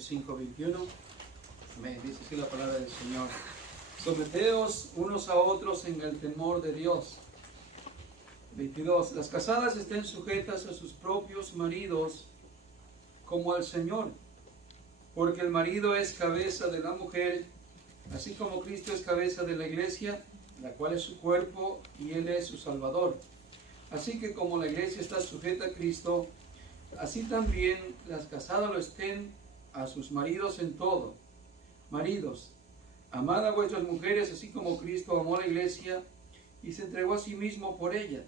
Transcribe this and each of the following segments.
5:21. Amén. Dice así la palabra del Señor. Someteos unos a otros en el temor de Dios. 22. Las casadas estén sujetas a sus propios maridos como al Señor, porque el marido es cabeza de la mujer, así como Cristo es cabeza de la iglesia, la cual es su cuerpo y Él es su Salvador. Así que como la iglesia está sujeta a Cristo, así también las casadas lo estén a sus maridos en todo. Maridos, amad a vuestras mujeres así como Cristo amó a la iglesia y se entregó a sí mismo por ella,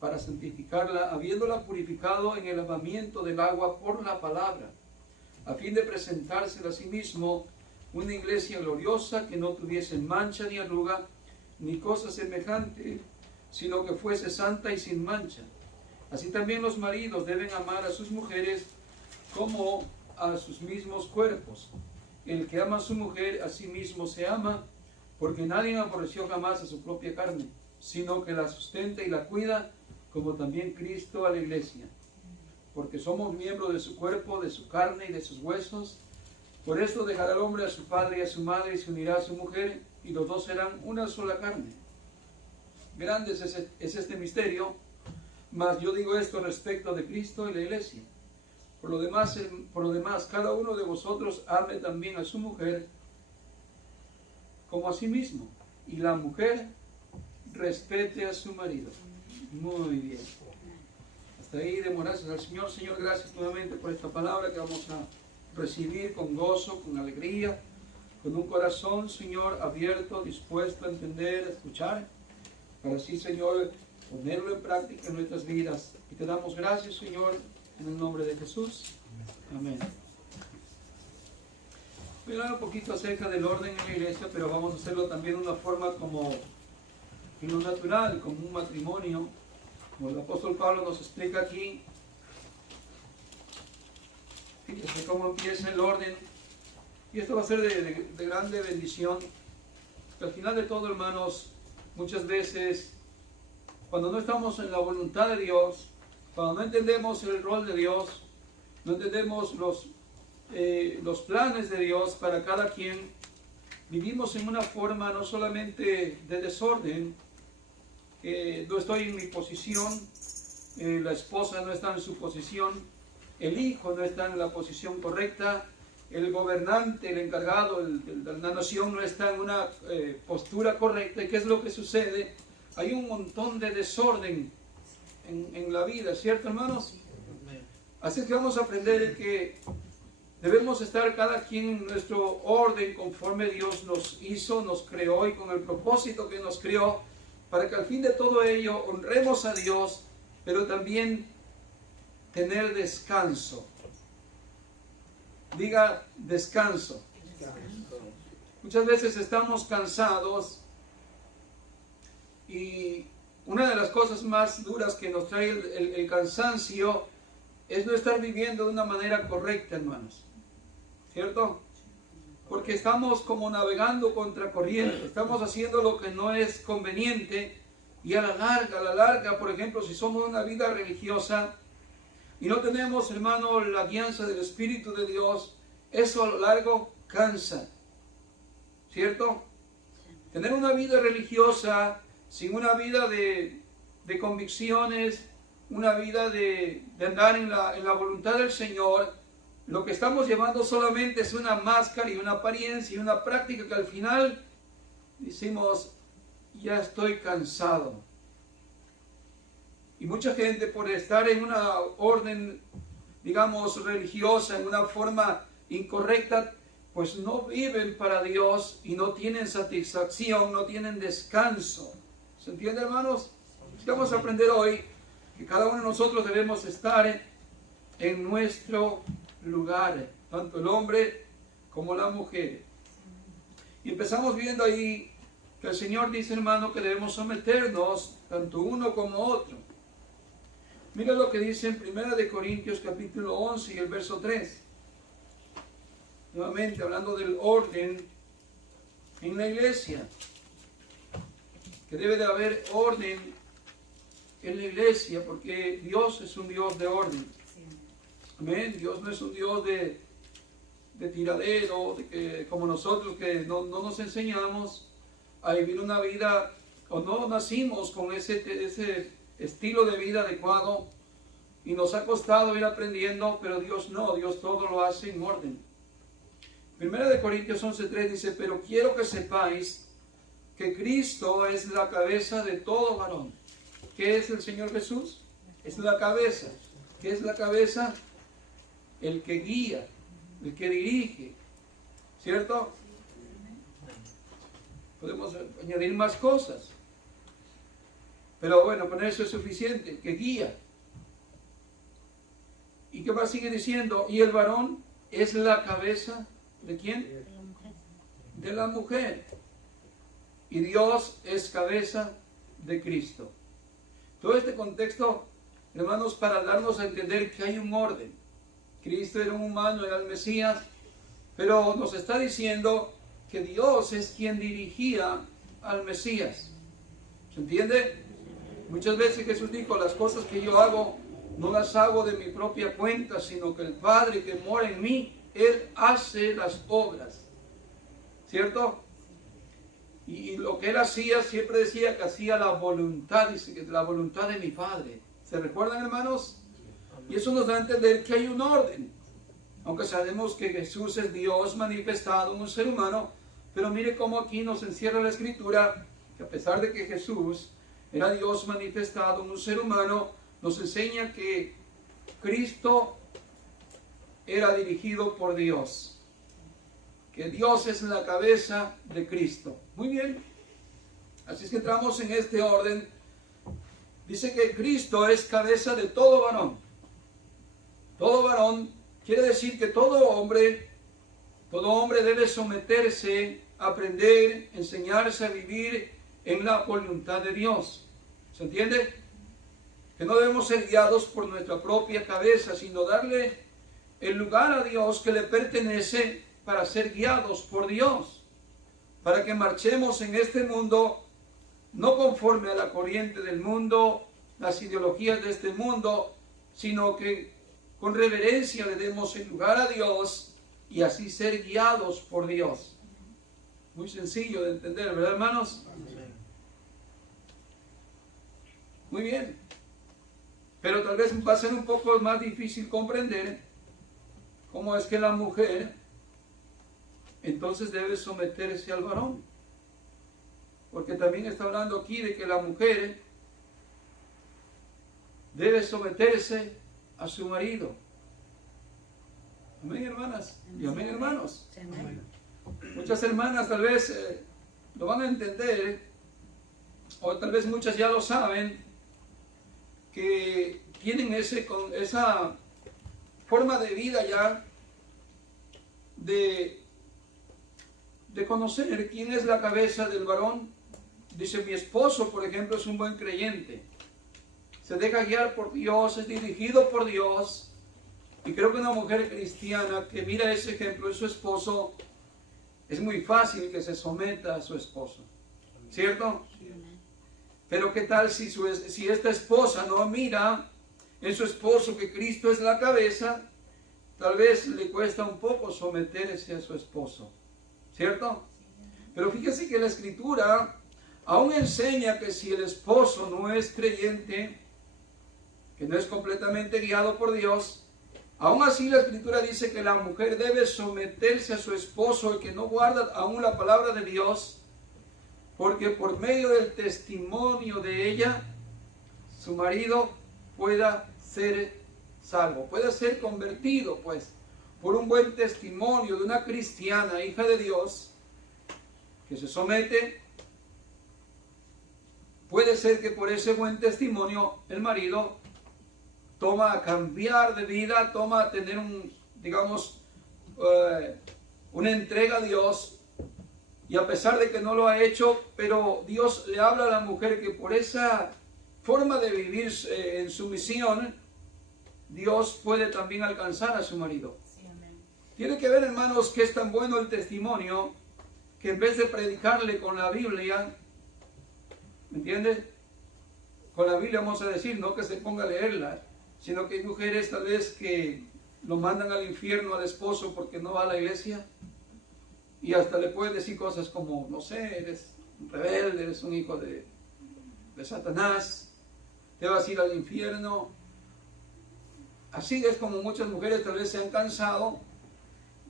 para santificarla, habiéndola purificado en el lavamiento del agua por la palabra, a fin de presentársela a sí mismo una iglesia gloriosa, que no tuviese mancha ni arruga, ni cosa semejante, sino que fuese santa y sin mancha. Así también los maridos deben amar a sus mujeres como a sus mismos cuerpos. El que ama a su mujer a sí mismo se ama, porque nadie aborreció jamás a su propia carne, sino que la sustenta y la cuida, como también Cristo a la iglesia. Porque somos miembros de su cuerpo, de su carne y de sus huesos. Por esto dejará el hombre a su padre y a su madre y se unirá a su mujer, y los dos serán una sola carne. Grande es este misterio, mas yo digo esto respecto de Cristo y la iglesia. Por lo demás, cada uno de vosotros ame también a su mujer como a sí mismo, y la mujer respete a su marido. Muy bien. Hasta ahí demos gracias al Señor. Señor, gracias nuevamente por esta palabra que vamos a recibir con gozo, con alegría, con un corazón, Señor, abierto, dispuesto a entender, a escuchar, para así, Señor, ponerlo en práctica en nuestras vidas. Y te damos gracias, Señor, en el nombre de Jesús. Amén. Voy a hablar un poquito acerca del orden en la iglesia, pero vamos a hacerlo también de una forma como en lo natural, como un matrimonio. Como el apóstol Pablo nos explica aquí. Fíjense cómo empieza el orden. Y esto va a ser de grande bendición. Al final de todo, hermanos, muchas veces, cuando no estamos en la voluntad de Dios, cuando no entendemos el rol de Dios, no entendemos los planes de Dios para cada quien, vivimos en una forma no solamente de desorden, no estoy en mi posición, la esposa no está en su posición, el hijo no está en la posición correcta, el gobernante, el encargado de la nación no está en una postura correcta. ¿Y qué es lo que sucede? Hay un montón de desorden en la vida, ¿cierto, hermanos? Así es que vamos a aprender que debemos estar cada quien en nuestro orden conforme Dios nos hizo, nos creó y con el propósito que nos creó, para que al fin de todo ello honremos a Dios, pero también tener descanso. Diga descanso. Muchas veces estamos cansados y una de las cosas más duras que nos trae el cansancio es no estar viviendo de una manera correcta, hermanos. ¿Cierto? Porque estamos como navegando contra corriente, estamos haciendo lo que no es conveniente y a la larga, por ejemplo, si somos una vida religiosa y no tenemos, hermano, la guianza del Espíritu de Dios, eso a lo largo cansa. ¿Cierto? Tener una vida religiosa sin una vida de convicciones, una vida de andar en la voluntad del Señor, lo que estamos llevando solamente es una máscara y una apariencia y una práctica que al final decimos, ya estoy cansado. Y mucha gente, por estar en una orden, digamos, religiosa, en una forma incorrecta, pues no viven para Dios y no tienen satisfacción, no tienen descanso. ¿Se entiende, hermanos? Vamos a aprender hoy que cada uno de nosotros debemos estar en nuestro lugar, tanto el hombre como la mujer. Y empezamos viendo ahí que el Señor dice, hermano, que debemos someternos tanto uno como otro. Mira lo que dice en 1 Corintios capítulo 11 y el verso 3. Nuevamente hablando del orden en la iglesia. Que debe de haber orden en la iglesia, porque Dios es un Dios de orden. Amén. Dios no es un Dios de de tiradero, de que, como nosotros que no nos enseñamos a vivir una vida, o no nacimos con ese estilo de vida adecuado, y nos ha costado ir aprendiendo, pero Dios no, Dios todo lo hace en orden. Primera de Corintios 11:3 dice, pero quiero que sepáis que Cristo es la cabeza de todo varón. ¿Qué es el Señor Jesús? Es la cabeza. ¿Qué es la cabeza? El que guía, el que dirige, ¿cierto? Podemos añadir más cosas, pero bueno, con eso es suficiente, el que guía. ¿Y qué más sigue diciendo? Y el varón es la cabeza ¿de quién? De la mujer. Y Dios es cabeza de Cristo. Todo este contexto, hermanos, para darnos a entender que hay un orden. Cristo era un humano, era el Mesías, pero nos está diciendo que Dios es quien dirigía al Mesías. ¿Se entiende? Muchas veces Jesús dijo, las cosas que yo hago, no las hago de mi propia cuenta, sino que el Padre que mora en mí, Él hace las obras. ¿Cierto? Y lo que Él hacía, siempre decía que hacía la voluntad, dice que la voluntad de mi Padre. ¿Se recuerdan, hermanos? Y eso nos da a entender que hay un orden. Aunque sabemos que Jesús es Dios manifestado en un ser humano, pero mire cómo aquí nos encierra la Escritura, que a pesar de que Jesús era Dios manifestado en un ser humano, nos enseña que Cristo era dirigido por Dios, que Dios es la cabeza de Cristo. Muy bien, así es que entramos en este orden. Dice que Cristo es cabeza de todo varón. Todo varón quiere decir que todo hombre debe someterse, aprender, enseñarse a vivir en la voluntad de Dios. ¿Se entiende? Que no debemos ser guiados por nuestra propia cabeza, sino darle el lugar a Dios que le pertenece para ser guiados por Dios, para que marchemos en este mundo no conforme a la corriente del mundo, las ideologías de este mundo, sino que con reverencia le demos el lugar a Dios y así ser guiados por Dios. Muy sencillo de entender, ¿verdad, hermanos? Muy bien. Pero tal vez va a ser un poco más difícil comprender cómo es que la mujer entonces debe someterse al varón. Porque también está hablando aquí de que la mujer debe someterse a su marido. Amén, hermanas. Y amén, hermanos. Muchas hermanas tal vez lo van a entender, o tal vez muchas ya lo saben, que tienen esa forma de vida ya de conocer quién es la cabeza del varón. Dice, mi esposo, por ejemplo, es un buen creyente. Se deja guiar por Dios, es dirigido por Dios. Y creo que una mujer cristiana que mira ese ejemplo de su esposo, es muy fácil que se someta a su esposo. ¿Cierto? Pero ¿qué tal si esta esposa no mira en su esposo que Cristo es la cabeza? Tal vez le cuesta un poco someterse a su esposo. ¿Cierto? Pero fíjese que la Escritura aún enseña que si el esposo no es creyente, que no es completamente guiado por Dios, aún así la Escritura dice que la mujer debe someterse a su esposo y que no guarda aún la palabra de Dios, porque por medio del testimonio de ella, su marido pueda ser salvo, pueda ser convertido, pues, por un buen testimonio de una cristiana, hija de Dios, que se somete. Puede ser que por ese buen testimonio el marido toma a cambiar de vida, toma a tener una entrega a Dios, y a pesar de que no lo ha hecho, pero Dios le habla a la mujer que por esa forma de vivir en sumisión, Dios puede también alcanzar a su marido. Sí, amén. Tiene que ver, hermanos, que es tan bueno el testimonio que en vez de predicarle con la Biblia, ¿me entiendes? Con la Biblia vamos a decir, no que se ponga a leerla, sino que hay mujeres tal vez que lo mandan al infierno al esposo porque no va a la iglesia. Y hasta le pueden decir cosas como, no sé, eres un rebelde, eres un hijo de Satanás, te vas a ir al infierno. Así es como muchas mujeres tal vez se han cansado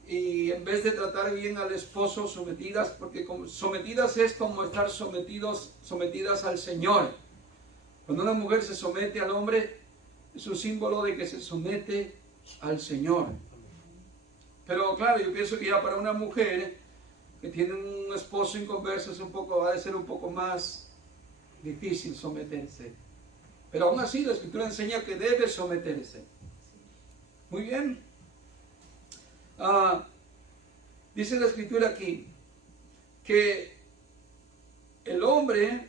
y en vez de tratar bien al esposo, sometidas, porque sometidas es como estar sometidas al Señor. Cuando una mujer se somete al hombre, es un símbolo de que se somete al Señor. Pero claro, yo pienso que ya para una mujer que tiene un esposo inconverso va a ser un poco más difícil someterse. Pero aún así la Escritura enseña que debe someterse. Muy bien. Dice la Escritura aquí que el hombre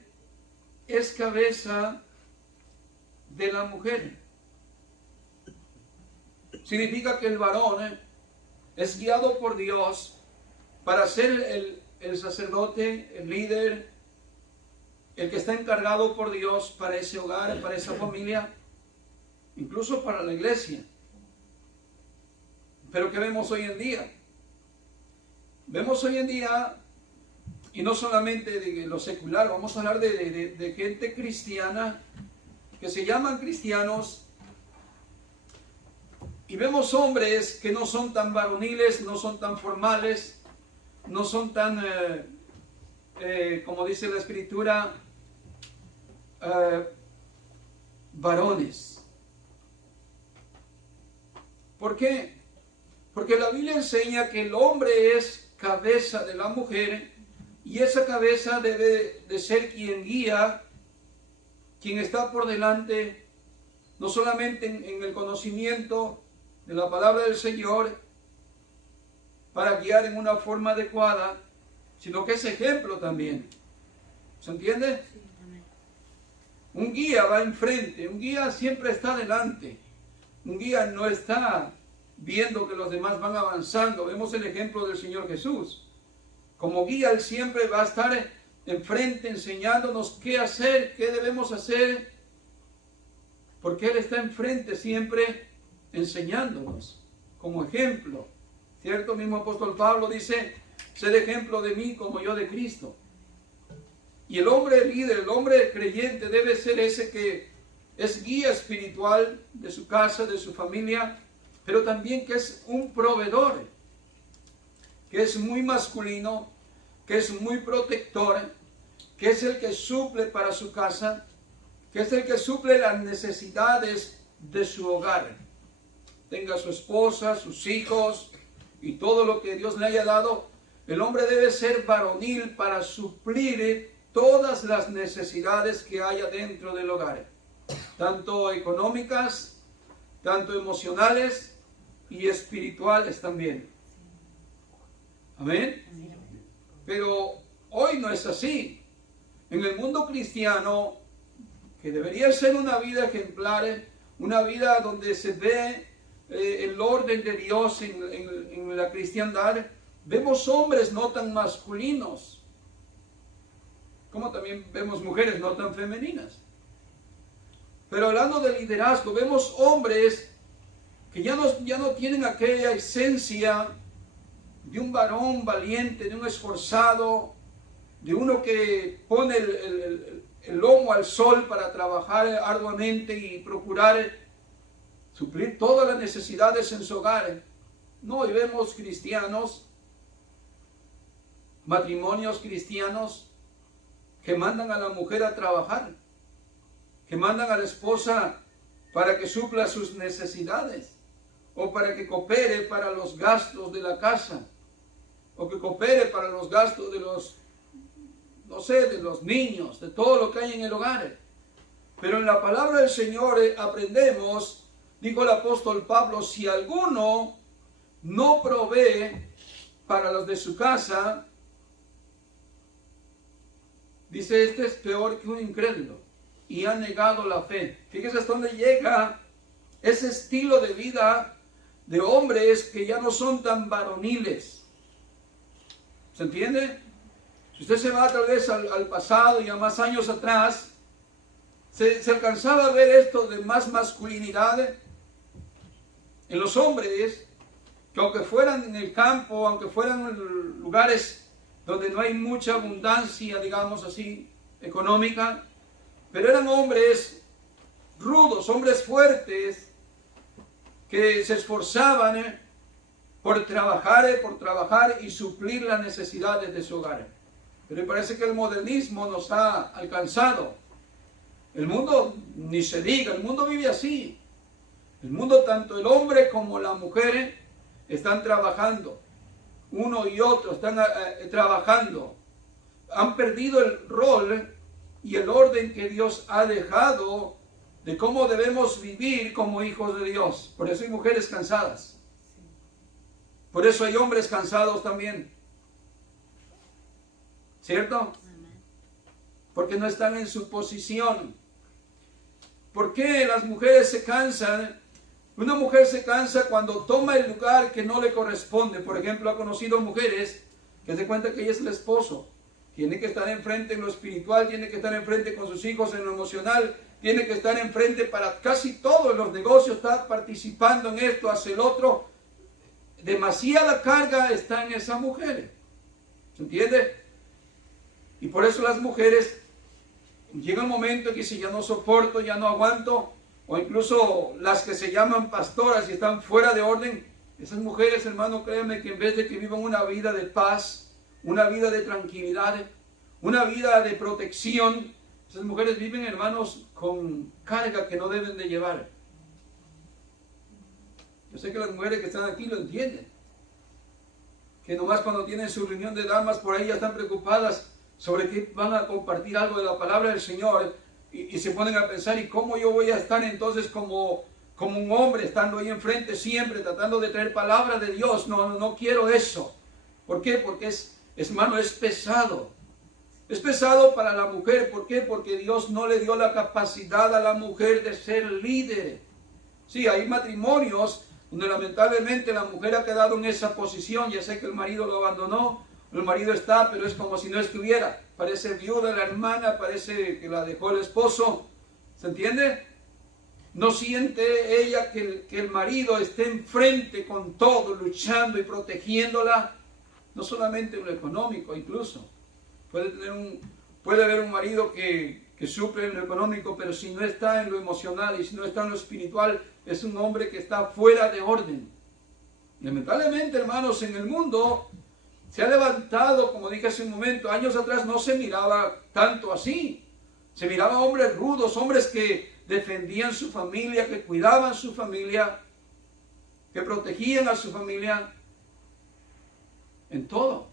es cabeza de la mujer. Significa que el varón es guiado por Dios para ser el sacerdote, el líder, el que está encargado por Dios para ese hogar, para esa familia, incluso para la iglesia. Pero ¿qué vemos hoy en día? Vemos hoy en día, y no solamente de lo secular, vamos a hablar de gente cristiana, que se llaman cristianos, y vemos hombres que no son tan varoniles, no son tan formales, no son tan, como dice la Escritura, varones. ¿Por qué? Porque la Biblia enseña que el hombre es cabeza de la mujer y esa cabeza debe de ser quien guía, quien está por delante, no solamente en el conocimiento de la palabra del Señor para guiar en una forma adecuada, sino que es ejemplo también. ¿Se entiende? Sí, amén. Un guía va enfrente, un guía siempre está adelante, un guía no está viendo que los demás van avanzando. Vemos el ejemplo del Señor Jesús. Como guía, Él siempre va a estar enfrente enseñándonos qué hacer, qué debemos hacer, porque Él está enfrente siempre enseñándonos como ejemplo. ¿Cierto? Mismo apóstol Pablo dice, sed ejemplo de mí como yo de Cristo. Y el hombre líder, el hombre creyente debe ser ese que es guía espiritual de su casa, de su familia, pero también que es un proveedor, que es muy masculino, que es muy protector, que es el que suple para su casa, que es el que suple las necesidades de su hogar. Tenga su esposa, sus hijos y todo lo que Dios le haya dado, el hombre debe ser varonil para suplir todas las necesidades que haya dentro del hogar, tanto económicas, tanto emocionales y espirituales también. Amén. Pero hoy no es así. En el mundo cristiano, que debería ser una vida ejemplar, una vida donde se ve el orden de Dios en la cristiandad, vemos hombres no tan masculinos, como también vemos mujeres no tan femeninas. Pero hablando de liderazgo, vemos hombres que ya no tienen aquella esencia de un varón valiente, de un esforzado, de uno que pone el lomo al sol para trabajar arduamente y procurar suplir todas las necesidades en su hogar. No, y vemos cristianos, matrimonios cristianos, que mandan a la mujer a trabajar, que mandan a la esposa para que supla sus necesidades, o para que coopere para los gastos de la casa, o que coopere para los gastos de los, no sé, de los niños, de todo lo que hay en el hogar. Pero en la palabra del Señor aprendemos, dijo el apóstol Pablo, si alguno no provee para los de su casa, dice, este es peor que un incrédulo y ha negado la fe. Fíjese hasta dónde llega ese estilo de vida de hombres que ya no son tan varoniles. ¿Se entiende? Si usted se va tal vez al pasado y a más años atrás, se alcanzaba a ver esto de más masculinidad. en los hombres, que aunque fueran en el campo, aunque fueran en lugares donde no hay mucha abundancia, digamos así, económica, pero eran hombres rudos, hombres fuertes, que se esforzaban por trabajar y suplir las necesidades de su hogar. Pero me parece que el modernismo nos ha alcanzado. El mundo, ni se diga, el mundo vive así. El mundo, tanto el hombre como la mujer, están trabajando. Uno y otro están trabajando. Han perdido el rol y el orden que Dios ha dejado de cómo debemos vivir como hijos de Dios. Por eso hay mujeres cansadas. Por eso hay hombres cansados también. ¿Cierto? Porque no están en su posición. ¿Por qué las mujeres se cansan? Una mujer se cansa cuando toma el lugar que no le corresponde. Por ejemplo, ha conocido mujeres que se cuenta que ella es el esposo. Tiene que estar enfrente en lo espiritual, tiene que estar enfrente con sus hijos en lo emocional, tiene que estar enfrente para casi todos los negocios, está participando en esto, hace el otro. Demasiada carga está en esa mujer. ¿Se entiende? Y por eso las mujeres llega un momento que si ya no soporto, ya no aguanto, o incluso las que se llaman pastoras y están fuera de orden, esas mujeres, hermano, créanme que en vez de que vivan una vida de paz, una vida de tranquilidad, una vida de protección, esas mujeres viven, hermanos, con carga que no deben de llevar. Yo sé que las mujeres que están aquí lo entienden, que nomás cuando tienen su reunión de damas por ahí ya están preocupadas sobre qué van a compartir algo de la palabra del Señor y se ponen a pensar, ¿y cómo yo voy a estar entonces como un hombre estando ahí enfrente siempre tratando de traer palabra de Dios? No quiero eso. ¿Por qué? Porque hermano, es pesado. Es pesado para la mujer. ¿Por qué? Porque Dios no le dio la capacidad a la mujer de ser líder. Sí, hay matrimonios donde lamentablemente la mujer ha quedado en esa posición. Ya sé que el marido lo abandonó, el marido está, pero es como si no estuviera. Parece viuda la hermana, parece que la dejó el esposo. ¿Se entiende? No siente ella que el marido esté enfrente con todo, luchando y protegiéndola. No solamente en lo económico, incluso. Puede haber un marido que suple en lo económico, pero si no está en lo emocional y si no está en lo espiritual, es un hombre que está fuera de orden. Lamentablemente, hermanos, en el mundo se ha levantado, como dije hace un momento, años atrás no se miraba tanto así. Se miraba hombres rudos, hombres que defendían su familia, que cuidaban su familia, que protegían a su familia en todo.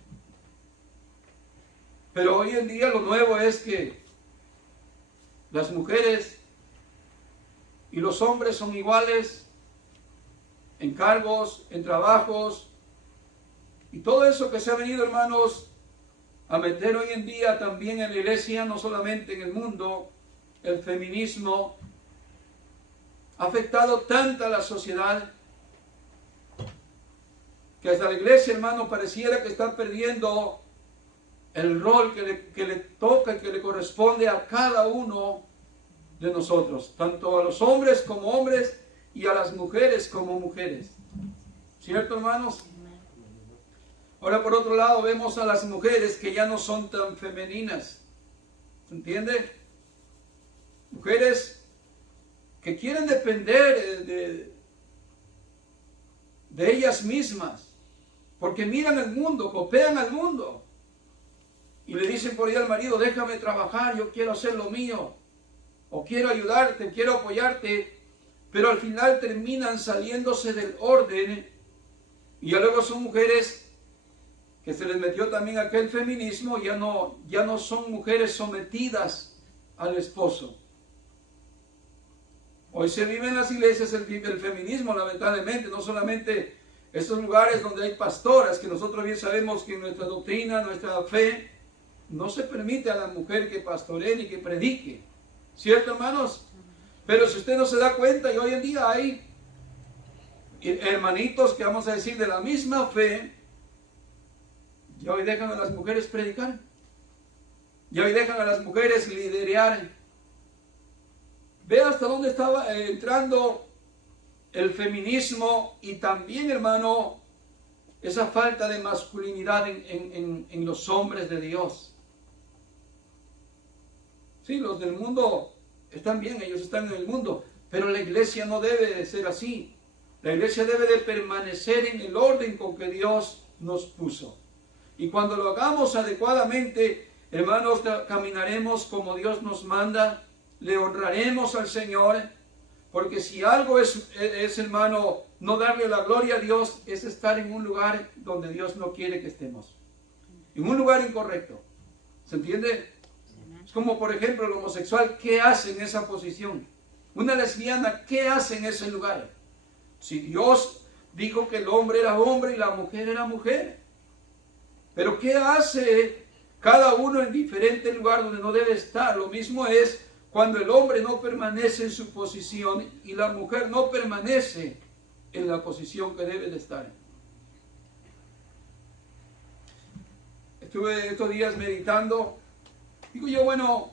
Pero hoy en día lo nuevo es que las mujeres y los hombres son iguales en cargos, en trabajos, y todo eso que se ha venido, hermanos, a meter hoy en día también en la iglesia, no solamente en el mundo, el feminismo ha afectado tanto a la sociedad que hasta la iglesia, hermano, pareciera que está perdiendo el rol que le toca y que le corresponde a cada uno de nosotros, tanto a los hombres como hombres y a las mujeres como mujeres. ¿Cierto, hermanos? Ahora, por otro lado, vemos a las mujeres que ya no son tan femeninas. ¿Se entiende? Mujeres que quieren depender de ellas mismas, porque miran al mundo, copian al mundo. Y le dicen por ahí al marido, déjame trabajar, yo quiero hacer lo mío. O quiero ayudarte, quiero apoyarte. Pero al final terminan saliéndose del orden. Y ya luego son mujeres que se les metió también aquel feminismo, ya no son mujeres sometidas al esposo. Hoy se vive en las iglesias el feminismo, lamentablemente, no solamente estos lugares donde hay pastoras, que nosotros bien sabemos que en nuestra doctrina, nuestra fe, no se permite a la mujer que pastoree ni que predique. ¿Cierto, hermanos? Pero si usted no se da cuenta, y hoy en día hay hermanitos que vamos a decir de la misma fe, y hoy dejan a las mujeres predicar, y hoy dejan a las mujeres liderear. Ve hasta dónde estaba entrando el feminismo y también, hermano, esa falta de masculinidad en los hombres de Dios. Sí, los del mundo están bien, ellos están en el mundo, pero la iglesia no debe de ser así. La iglesia debe de permanecer en el orden con que Dios nos puso. Y cuando lo hagamos adecuadamente, hermanos, caminaremos como Dios nos manda, le honraremos al Señor, porque si algo es, hermano, no darle la gloria a Dios, es estar en un lugar donde Dios no quiere que estemos. En un lugar incorrecto. ¿Se entiende? Es como, por ejemplo, el homosexual, ¿qué hace en esa posición? Una lesbiana, ¿qué hace en ese lugar? Si Dios dijo que el hombre era hombre y la mujer era mujer. Pero ¿qué hace cada uno en diferente lugar donde no debe estar? Lo mismo es cuando el hombre no permanece en su posición y la mujer no permanece en la posición que debe de estar. Estuve estos días meditando. Digo yo, bueno,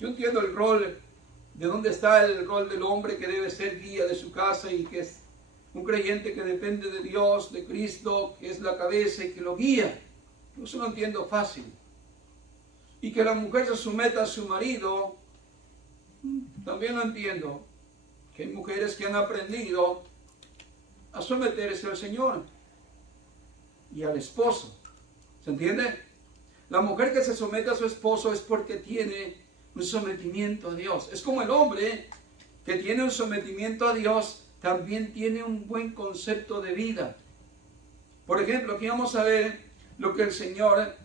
yo entiendo el rol, de dónde está el rol del hombre que debe ser guía de su casa y que es un creyente que depende de Dios, de Cristo, que es la cabeza y que lo guía. Eso lo entiendo fácil. Y que la mujer se someta a su marido, también lo entiendo. Que hay mujeres que han aprendido a someterse al Señor y al esposo. ¿Se entiende? La mujer que se somete a su esposo es porque tiene un sometimiento a Dios. Es como el hombre que tiene un sometimiento a Dios, también tiene un buen concepto de vida. Por ejemplo, aquí vamos a ver lo que el Señor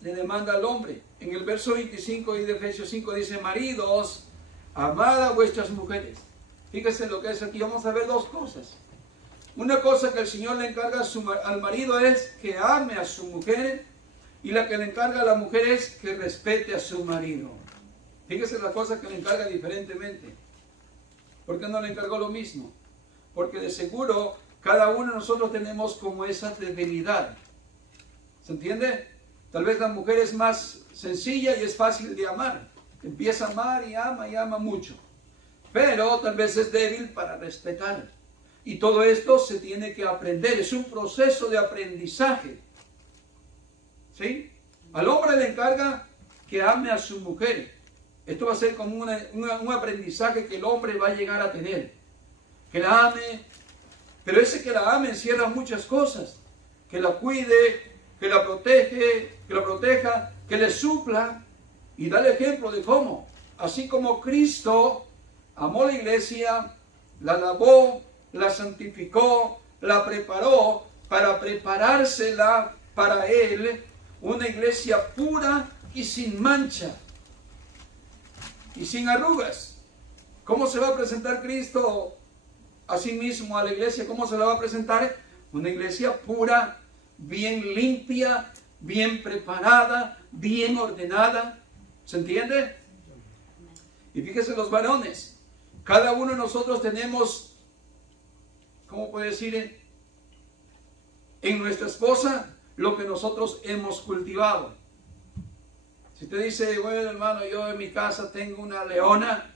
le demanda al hombre. En el verso 25 de Efesios 5 dice, maridos, amad a vuestras mujeres. Fíjense lo que es aquí. Vamos a ver dos cosas. Una cosa que el Señor le encarga al marido es que ame a su mujer, y la que le encarga a la mujer es que respete a su marido. Fíjese las cosas que le encarga diferentemente. ¿Por qué no le encargó lo mismo? Porque de seguro cada uno de nosotros tenemos como esa debilidad. ¿Se entiende? Tal vez la mujer es más sencilla y es fácil de amar. Empieza a amar y ama mucho. Pero tal vez es débil para respetar. Y todo esto se tiene que aprender. Es un proceso de aprendizaje. ¿Sí? Al hombre le encarga que ame a su mujer. Esto va a ser como un aprendizaje que el hombre va a llegar a tener. Que la ame. Pero ese que la ame encierra muchas cosas. Que la cuide, que la proteja, que le supla. Y da el ejemplo de cómo. Así como Cristo amó la iglesia, la lavó, la santificó, la preparó para preparársela para Él, una iglesia pura y sin mancha y sin arrugas. ¿Cómo se va a presentar Cristo a sí mismo a la iglesia? ¿Cómo se la va a presentar? Una iglesia pura, bien limpia, bien preparada, bien ordenada. ¿Se entiende? Y fíjese los varones, cada uno de nosotros tenemos, ¿cómo puede decir? En nuestra esposa, lo que nosotros hemos cultivado. Si usted dice, bueno hermano, yo en mi casa tengo una leona,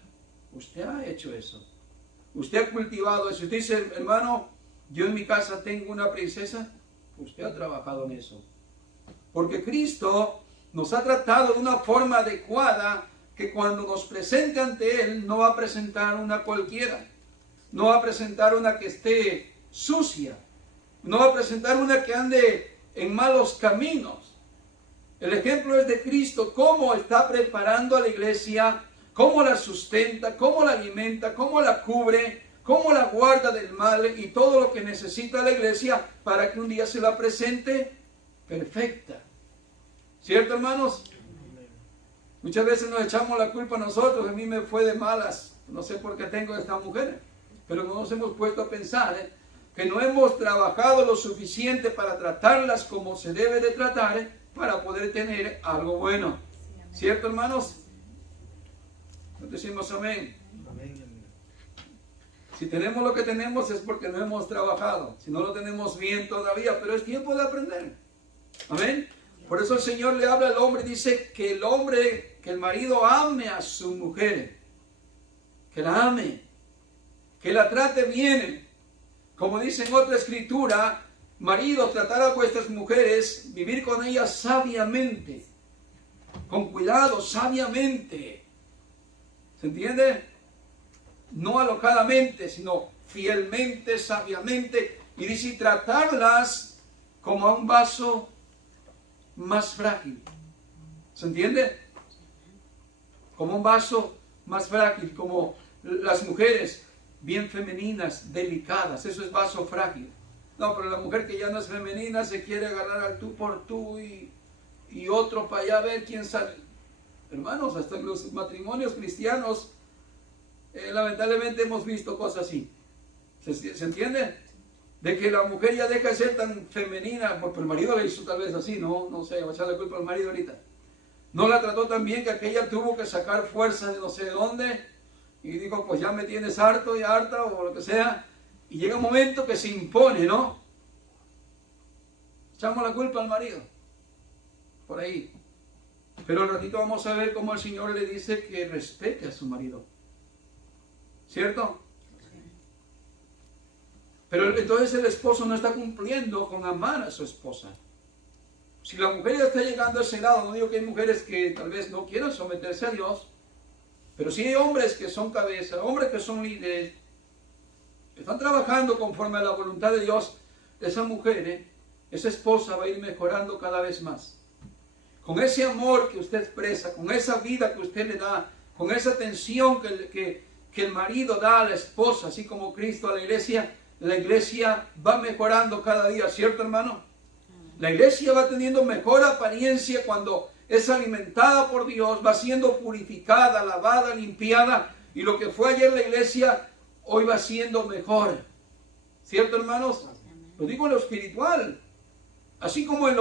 usted ha hecho eso. Usted ha cultivado eso. Si usted dice, hermano, yo en mi casa tengo una princesa, usted ha trabajado en eso. Porque Cristo nos ha tratado de una forma adecuada, que cuando nos presente ante Él, no va a presentar una cualquiera. No va a presentar una que esté sucia. No va a presentar una que ande en malos caminos. El ejemplo es de Cristo, cómo está preparando a la iglesia, cómo la sustenta, cómo la alimenta, cómo la cubre, cómo la guarda del mal y todo lo que necesita la iglesia para que un día se la presente perfecta. ¿Cierto, hermanos? Muchas veces nos echamos la culpa a nosotros. A mí me fue de malas, no sé por qué tengo a esta mujer, pero no nos hemos puesto a pensar que no hemos trabajado lo suficiente para tratarlas como se debe de tratar para poder tener algo bueno. Sí, ¿cierto, hermanos? ¿No decimos amén? Amén. Si tenemos lo que tenemos es porque no hemos trabajado. Si no lo tenemos bien todavía, pero es tiempo de aprender. Amén. Por eso el Señor le habla al hombre y dice que el marido ame a su mujer. Que la ame. que la trate bien. Como dice en otra escritura, maridos, tratad a vuestras mujeres, vivir con ellas sabiamente, con cuidado, sabiamente. ¿Se entiende? No alocadamente, sino fielmente, sabiamente. Y dice, tratarlas como a un vaso más frágil. ¿Se entiende? Como un vaso más frágil, como las mujeres bien femeninas, delicadas. Eso es vaso frágil. No, pero la mujer que ya no es femenina se quiere agarrar al tú por tú y otro para allá a ver quién sale. Hermanos, hasta en los matrimonios cristianos, lamentablemente hemos visto cosas así. ¿Se entiende? De que la mujer ya deja de ser tan femenina, porque el marido la hizo tal vez así, no sé, va a echar la culpa al marido ahorita. No la trató tan bien que aquella tuvo que sacar fuerza de no sé dónde y dijo, pues ya me tienes harto y harta o lo que sea. Y llega un momento que se impone, ¿no? Echamos la culpa al marido. Por ahí. Pero al ratito vamos a ver cómo el Señor le dice que respete a su marido. ¿Cierto? Pero entonces el esposo no está cumpliendo con amar a su esposa. Si la mujer ya está llegando a ese lado, no digo que hay mujeres que tal vez no quieran someterse a Dios, pero sí hay hombres que son cabeza, hombres que son líderes, que están trabajando conforme a la voluntad de Dios. Esa mujer, esa esposa va a ir mejorando cada vez más. Con ese amor que usted expresa, con esa vida que usted le da, con esa atención que el marido da a la esposa, así como Cristo a la iglesia va mejorando cada día, ¿cierto, hermano? La iglesia va teniendo mejor apariencia cuando es alimentada por Dios, va siendo purificada, lavada, limpiada, y lo que fue ayer la iglesia, hoy va siendo mejor. ¿Cierto, hermanos? Lo digo en lo espiritual, así como en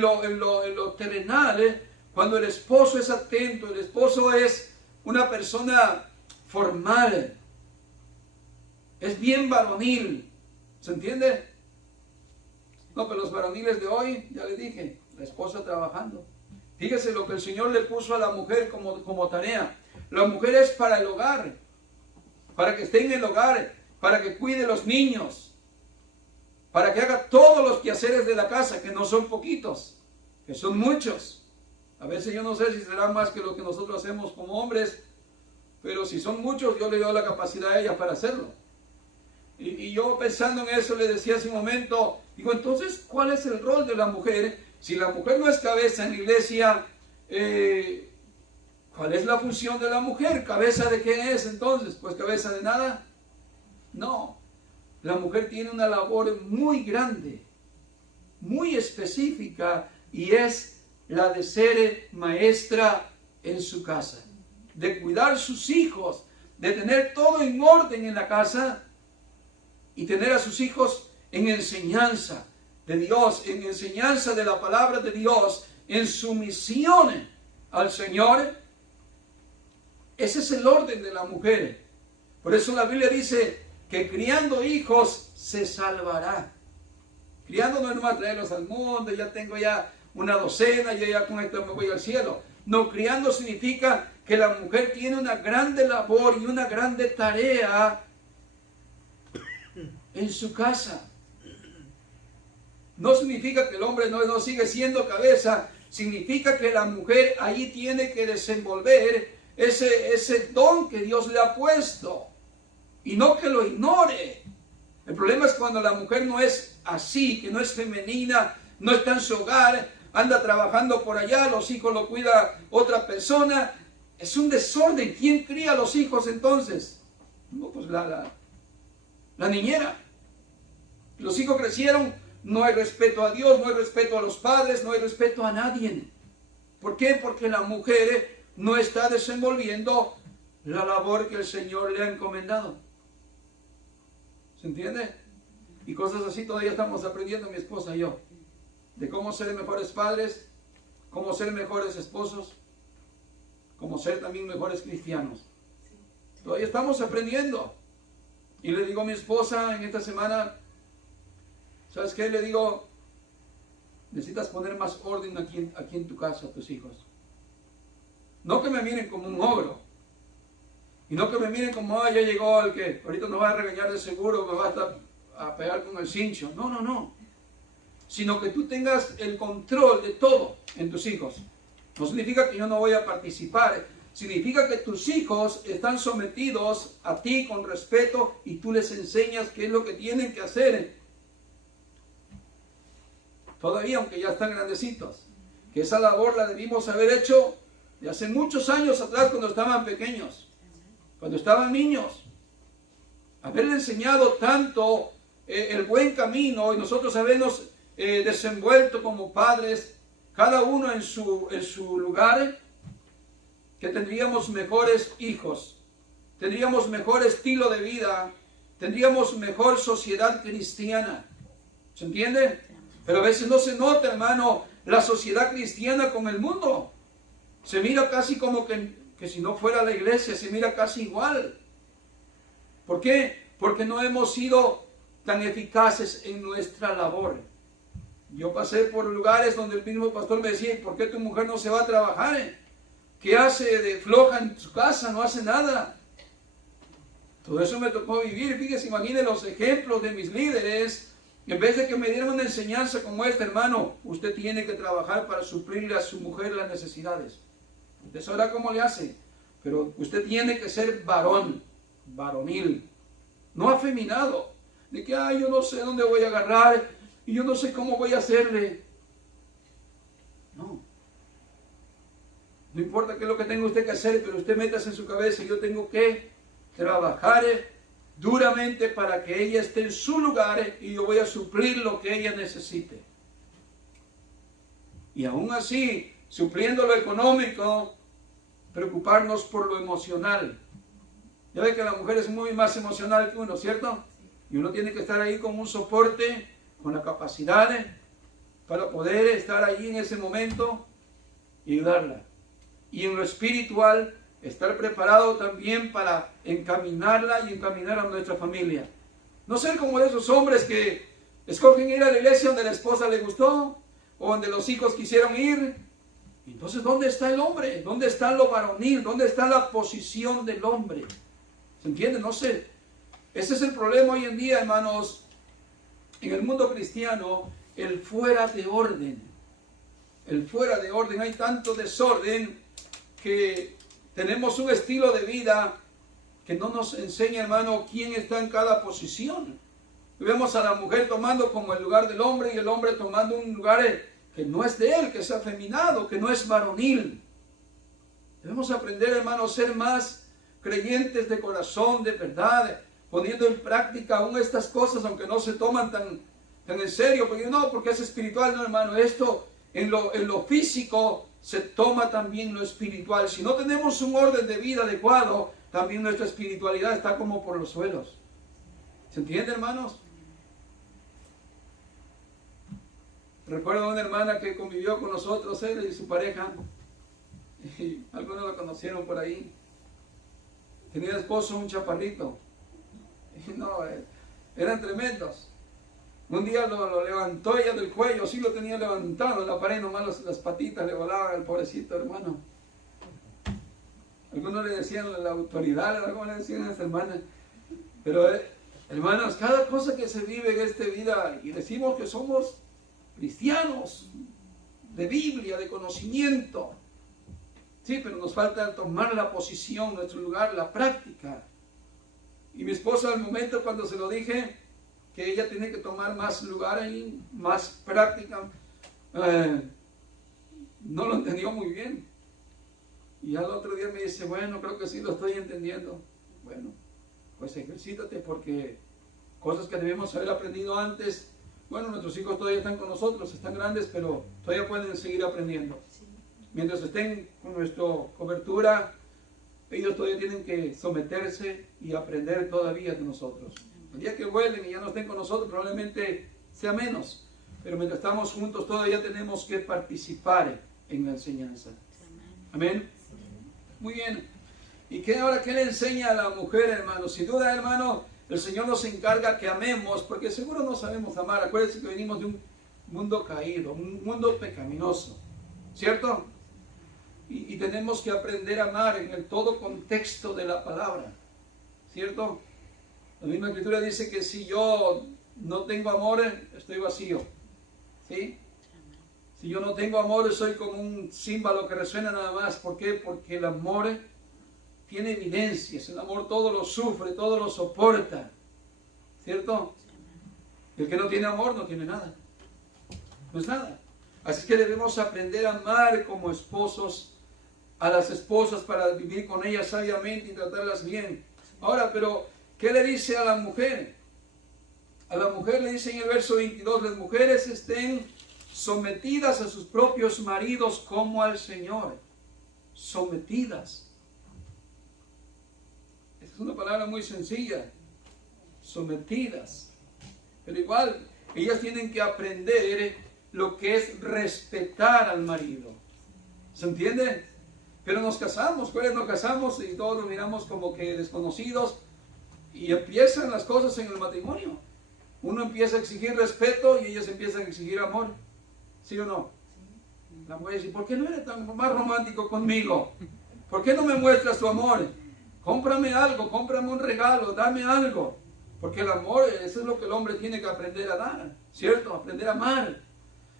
lo terrenal, cuando el esposo es atento, el esposo es una persona formal, es bien varonil, ¿se entiende? No, pero los varoniles de hoy, ya le dije, la esposa trabajando. Fíjese lo que el Señor le puso a la mujer como tarea. La mujer es para el hogar, para que esté en el hogar, para que cuide los niños, para que haga todos los quehaceres de la casa, que no son poquitos, que son muchos. A veces yo no sé si será más que lo que nosotros hacemos como hombres, pero si son muchos, Dios le dio la capacidad a ella para hacerlo. Y yo pensando en eso le decía hace un momento, digo, entonces, ¿cuál es el rol de la mujer? Si la mujer no es cabeza en la iglesia, ¿cuál es la función de la mujer? ¿Cabeza de qué es entonces? Pues cabeza de nada. No, la mujer tiene una labor muy grande, muy específica, y es la de ser maestra en su casa, de cuidar sus hijos, de tener todo en orden en la casa, y tener a sus hijos en enseñanza de Dios, en enseñanza de la palabra de Dios, en sumisión al Señor. Ese es el orden de la mujer. Por eso la Biblia dice que criando hijos se salvará. Criando no es nomás traerlos al mundo, ya tengo ya una docena, yo ya con esto me voy al cielo. No, criando significa que la mujer tiene una grande labor y una grande tarea en su casa. No significa que el hombre no sigue siendo cabeza, significa que la mujer ahí tiene que desenvolver ese don que Dios le ha puesto, y no que lo ignore. El problema es cuando la mujer no es así, que no es femenina, no está en su hogar, anda trabajando por allá, los hijos lo cuida otra persona. Es un desorden. ¿Quién cría a los hijos entonces? No, pues la niñera. Los hijos crecieron, no hay respeto a Dios, no hay respeto a los padres, no hay respeto a nadie. ¿Por qué? Porque la mujer no está desenvolviendo la labor que el Señor le ha encomendado. ¿Se entiende? Y cosas así todavía estamos aprendiendo mi esposa y yo, de cómo ser mejores padres, cómo ser mejores esposos, cómo ser también mejores cristianos. Todavía estamos aprendiendo. Y le digo a mi esposa en esta semana, ¿sabes qué? Le digo, necesitas poner más orden aquí en tu casa a tus hijos. No que me miren como un ogro, Y no que me miren como, ya llegó el que ahorita nos va a regañar de seguro, me va a estar a pegar con el cincho. No, no, no. Sino que tú tengas el control de todo en tus hijos. No significa que yo no voy a participar. Significa que tus hijos están sometidos a ti con respeto y tú les enseñas qué es lo que tienen que hacer. Todavía, aunque ya están grandecitos. Que esa labor la debimos haber hecho de hace muchos años atrás cuando estaban pequeños. Cuando estaban niños. Haberle enseñado tanto el buen camino y nosotros habernos desenvuelto como padres, cada uno en su lugar, que tendríamos mejores hijos, tendríamos mejor estilo de vida, tendríamos mejor sociedad cristiana. ¿Se entiende? Pero a veces no se nota, hermano, la sociedad cristiana con el mundo. Se mira casi como que si no fuera la iglesia, se mira casi igual. ¿Por qué? Porque no hemos sido tan eficaces en nuestra labor. Yo pasé por lugares donde el mismo pastor me decía, ¿por qué tu mujer no se va a trabajar? ¿Qué hace de floja en su casa? No hace nada. Todo eso me tocó vivir. Fíjese, imagine los ejemplos de mis líderes. En vez de que me dieran una enseñanza como esta, hermano, usted tiene que trabajar para suplirle a su mujer las necesidades. Usted sabrá cómo le hace, pero usted tiene que ser varón, varonil, no afeminado, de que, yo no sé dónde voy a agarrar, y yo no sé cómo voy a hacerle. No. No importa qué es lo que tenga usted que hacer, pero usted métase en su cabeza, yo tengo que trabajar duramente para que ella esté en su lugar y yo voy a suplir lo que ella necesite. Y aún así, supliendo lo económico, preocuparnos por lo emocional. Ya ve que la mujer es muy más emocional que uno, ¿cierto? Y uno tiene que estar ahí con un soporte, con la capacidad para poder estar allí en ese momento y ayudarla. Y en lo espiritual, estar preparado también para encaminarla y encaminar a nuestra familia. No ser como de esos hombres que escogen ir a la iglesia donde la esposa le gustó o donde los hijos quisieron ir. Entonces, ¿dónde está el hombre? ¿Dónde está lo varonil? ¿Dónde está la posición del hombre? ¿Se entiende? No sé. Ese es el problema hoy en día, hermanos. En el mundo cristiano, el fuera de orden. El fuera de orden. Hay tanto desorden que tenemos un estilo de vida que no nos enseña, hermano, quién está en cada posición. Vemos a la mujer tomando como el lugar del hombre y el hombre tomando un lugar que no es de él, que es afeminado, que no es varonil. Debemos aprender, hermano, a ser más creyentes de corazón, de verdad, poniendo en práctica aún estas cosas, aunque no se toman tan en serio, porque es espiritual. No, hermano, esto en lo físico se toma también lo espiritual. Si no tenemos un orden de vida adecuado, también nuestra espiritualidad está como por los suelos. ¿Se entiende, hermanos? Recuerdo una hermana que convivió con nosotros, él y su pareja, y algunos la conocieron por ahí. Tenía de esposo un chaparrito. Y no, eran tremendos. Un día lo levantó ella del cuello, así lo tenía levantado en la pared, nomás las patitas le volaban al pobrecito hermano. Algunos le decían la autoridad, algunos le decían a esta hermana. Pero hermanos, cada cosa que se vive en esta vida, y decimos que somos cristianos, de Biblia, de conocimiento. Sí, pero nos falta tomar la posición, nuestro lugar, la práctica. Y mi esposa al momento cuando se lo dije, que ella tiene que tomar más lugar ahí, más práctica, no lo entendió muy bien. Y al otro día me dice, bueno, creo que sí lo estoy entendiendo. Bueno, pues ejercítate, porque cosas que debemos haber aprendido antes, bueno, nuestros hijos todavía están con nosotros, están grandes, pero todavía pueden seguir aprendiendo. Mientras estén con nuestra cobertura, ellos todavía tienen que someterse y aprender todavía de nosotros. El día que vuelen y ya no estén con nosotros, probablemente sea menos. Pero mientras estamos juntos, todavía tenemos que participar en la enseñanza. Amén. Muy bien. ¿Y ahora qué le enseña a la mujer, hermano? Sin duda, hermano, el Señor nos encarga que amemos, porque seguro no sabemos amar. Acuérdense que venimos de un mundo caído, un mundo pecaminoso, ¿cierto? Y tenemos que aprender a amar en el todo contexto de la palabra, ¿cierto? La misma Escritura dice que si yo no tengo amor, estoy vacío, ¿sí? Si yo no tengo amor, soy como un címbalo que resuena nada más. ¿Por qué? Porque el amor tiene evidencias, el amor todo lo sufre, todo lo soporta, ¿cierto? El que no tiene amor no tiene nada, no es nada. Así es que debemos aprender a amar como esposos a las esposas para vivir con ellas sabiamente y tratarlas bien. Ahora, pero, ¿qué le dice a la mujer? A la mujer le dice en el verso 22, las mujeres estén sometidas a sus propios maridos como al Señor. Sometidas. Esta es una palabra muy sencilla. Sometidas. Pero igual, ellas tienen que aprender lo que es respetar al marido. ¿Se entiende? Pero nos casamos, pues nos casamos y todos nos miramos como que desconocidos y empiezan las cosas en el matrimonio. Uno empieza a exigir respeto y ellos empiezan a exigir amor. ¿Sí o no? La mujer dice, ¿por qué no eres tan más romántico conmigo? ¿Por qué no me muestras tu amor? Cómprame algo, cómprame un regalo, dame algo. Porque el amor, eso es lo que el hombre tiene que aprender a dar, ¿cierto? Aprender a amar.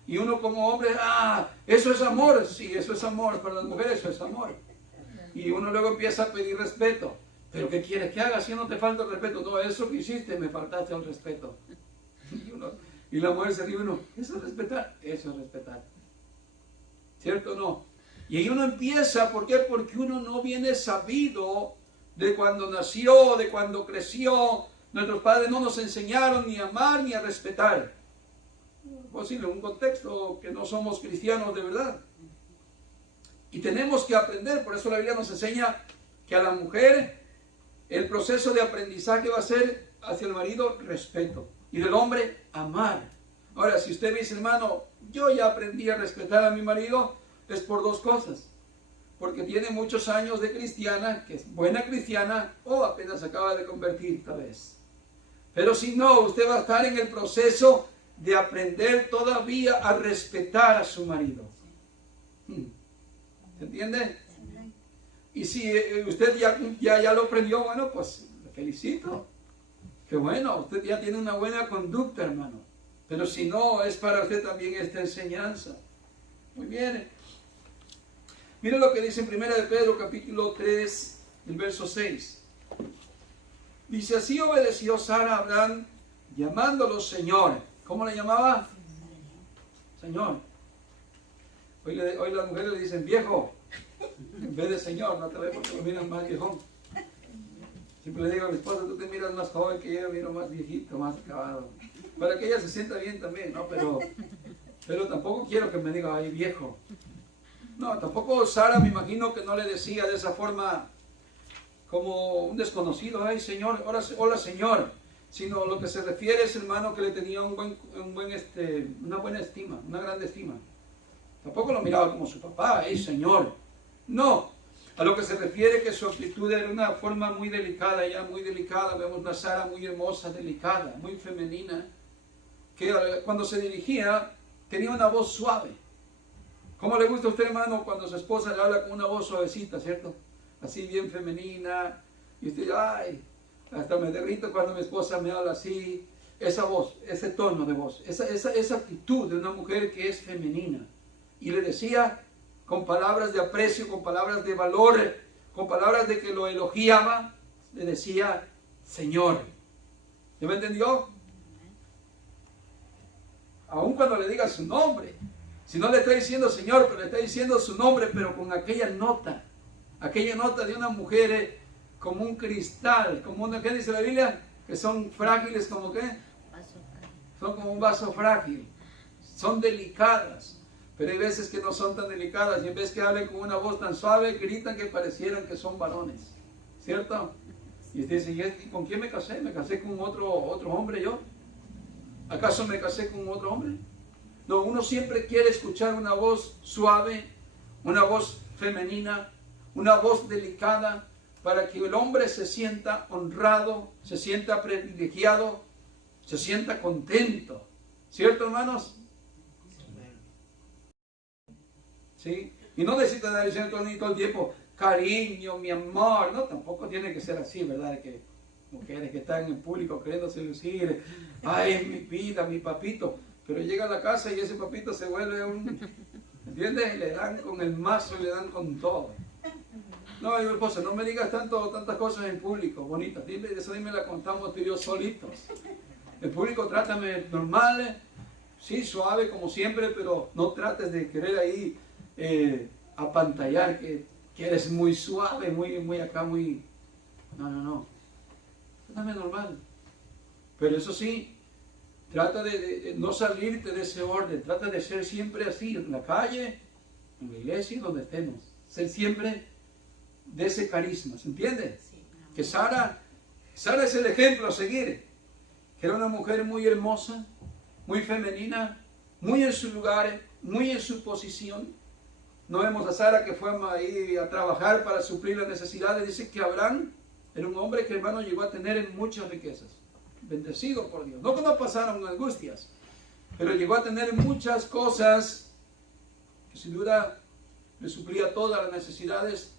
Y uno como hombre, eso es amor. Sí, eso es amor. Para las mujeres eso es amor. Y uno luego empieza a pedir respeto. ¿Pero qué quieres que haga si no te falta el respeto? No, eso que hiciste me faltaste el respeto. Y la mujer se ríe uno, ¿eso es respetar? Eso es respetar. ¿Cierto o no? Y ahí uno empieza, ¿por qué? Porque uno no viene sabido de cuando nació, de cuando creció. Nuestros padres no nos enseñaron ni a amar ni a respetar. Posible, un contexto que no somos cristianos de verdad. Y tenemos que aprender, por eso la Biblia nos enseña que a la mujer el proceso de aprendizaje va a ser hacia el marido respeto y del hombre amar. Ahora, si usted me dice, hermano, yo ya aprendí a respetar a mi marido, es por dos cosas. Porque tiene muchos años de cristiana, que es buena cristiana, o apenas acaba de convertir tal vez. Pero si no, usted va a estar en el proceso de aprender todavía a respetar a su marido. ¿Se entiende? Y si usted ya lo aprendió, bueno, pues le felicito. Qué bueno, usted ya tiene una buena conducta, hermano. Pero si no, es para usted también esta enseñanza. Muy bien. Miren lo que dice en 1 de Pedro, capítulo 3, el verso 6. Dice, así obedeció Sara a Abraham, llamándolo Señor. ¿Cómo le llamaba? Señor. Hoy las mujeres le dicen viejo, en vez de señor, no te ve porque lo miran más viejón. Siempre le digo a mi esposa, tú te miras más joven que yo, miro más viejito, más acabado. Para que ella se sienta bien también, ¿no? Pero tampoco quiero que me diga, ay, viejo. No, tampoco Sara me imagino que no le decía de esa forma como un desconocido, ay, señor, hola, señor. Sino lo que se refiere es, hermano, que le tenía una buena estima, una grande estima. Tampoco lo miraba como su papá, hey señor. No, a lo que se refiere que su actitud era una forma muy delicada, ya muy delicada. Vemos una Sara muy hermosa, delicada, muy femenina, que cuando se dirigía tenía una voz suave. ¿Cómo le gusta a usted, hermano, cuando su esposa le habla con una voz suavecita, cierto? Así bien femenina, y usted, ay, hasta me derrito cuando mi esposa me habla así. Esa voz, ese tono de voz, esa actitud de una mujer que es femenina. Y le decía con palabras de aprecio, con palabras de valor, con palabras de que lo elogiaba, le decía Señor. ¿Ya me entendió? Aun cuando le diga su nombre, si no le está diciendo Señor, pero le está diciendo su nombre, pero con aquella nota de una mujer como un cristal, como una, ¿qué dice la Biblia? Que son frágiles como ¿qué? Son como un vaso frágil, son delicadas, pero hay veces que no son tan delicadas y en vez que hablen con una voz tan suave, gritan que parecieran que son varones, ¿cierto? Y usted dice, ¿y con quién me casé? ¿Me casé con otro hombre yo? ¿Acaso me casé con otro hombre? No, uno siempre quiere escuchar una voz suave, una voz femenina, una voz delicada, para que el hombre se sienta honrado, se sienta privilegiado, se sienta contento. ¿Cierto, hermanos? ¿Sí? Y no necesita dar todo el tiempo, cariño, mi amor. No, tampoco tiene que ser así, ¿verdad? Que mujeres que están en público queriéndose lucir, ay, mi vida, mi papito. Pero llega a la casa y ese papito se vuelve ¿entiendes? Y le dan con el mazo y le dan con todo. No, digo, esposa, no me digas tantas cosas en público, bonitas. Eso me la contamos tú y yo solitos. En público trátame normal, sí, suave como siempre, pero no trates de querer ahí apantallar que eres muy suave, muy acá, muy... No. Trátame normal. Pero eso sí, trata de no salirte de ese orden. Trata de ser siempre así, en la calle, en la iglesia, donde estemos. Ser siempre de ese carisma, ¿se entiende? Sí, que Sara es el ejemplo a seguir. Que era una mujer muy hermosa, muy femenina, muy en su lugar, muy en su posición. No vemos a Sara que fue ahí a trabajar para suplir las necesidades. Dice que Abraham era un hombre que, hermano, llegó a tener muchas riquezas. Bendecido por Dios. No que no pasaron angustias, pero llegó a tener muchas cosas que sin duda le suplía todas las necesidades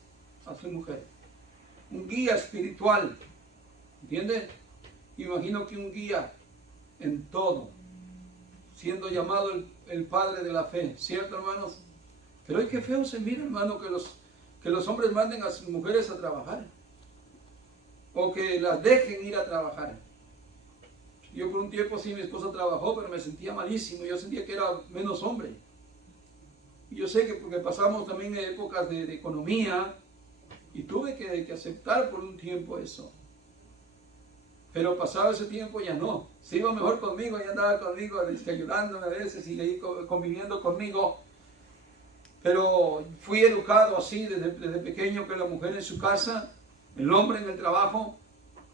a su mujer. Un guía espiritual, ¿entiende? Imagino que un guía en todo, siendo llamado el padre de la fe, ¿cierto, hermanos? Pero hoy qué feo se mira, hermano, que los hombres manden a sus mujeres a trabajar, o que las dejen ir a trabajar. Yo por un tiempo sí, mi esposa trabajó, pero me sentía malísimo, yo sentía que era menos hombre. Y yo sé que porque pasamos también en épocas de economía, y tuve que aceptar por un tiempo eso. Pero pasado ese tiempo ya no. Se iba mejor conmigo, ya andaba conmigo, ayudándome a veces y ahí conviviendo conmigo. Pero fui educado así desde pequeño, que la mujer en su casa, el hombre en el trabajo,